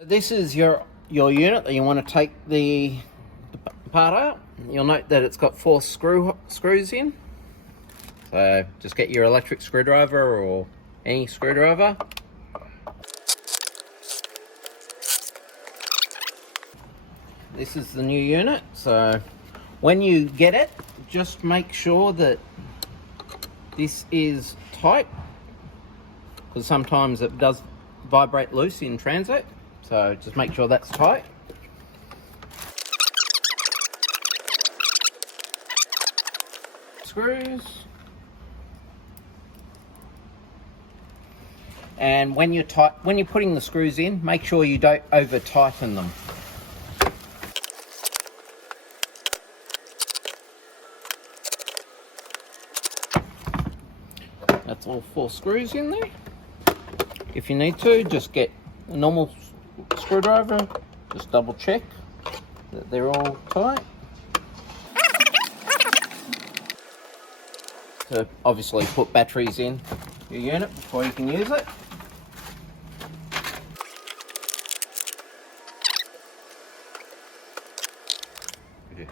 This is your unit that you want to take the part out. You'll note that it's got 4 screws in. So just get your electric screwdriver or any screwdriver. This is the new unit, so when you get it, just make sure that this is tight, because sometimes it does vibrate loose in transit, so just make sure that's tight. Screws. And when you're putting the screws in, make sure you don't over tighten them. That's all 4 screws in there. If you need to, just get a normal screwdriver, just double check that they're all tight. So obviously put batteries in your unit before you can use it. Yeah.